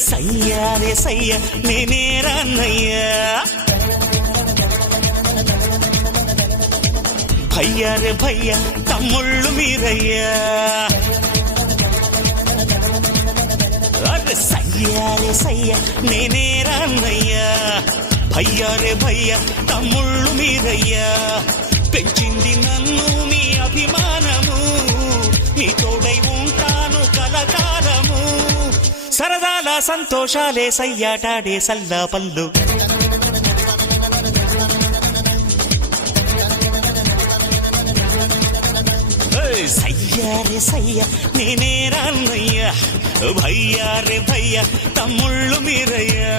సయ్యారే సయ్య నేనేరా అన్నయ్యా, భయ్యా రే భయ్యా తమ్ముళ్ళు మీరయ్యా. అరే సయ్యారే సయ్య నేనేరా అన్నయ్యా, భయ్యా రే భయ్యా తమ్ముళ్ళు మీరయ్యా. పెంచింది నన్ను మీ అభిమానము, మీ తోడై ఉంటాను కలకాలము. సరదాల సంతోషాలే సయ్యాటాడే సల్లా పల్లు. సయ్యా రే సయ్య నేనేరా అన్నయ్యా, భయ్యా రే భయ్యా తమ్ముళ్ళు మీరయ్యా.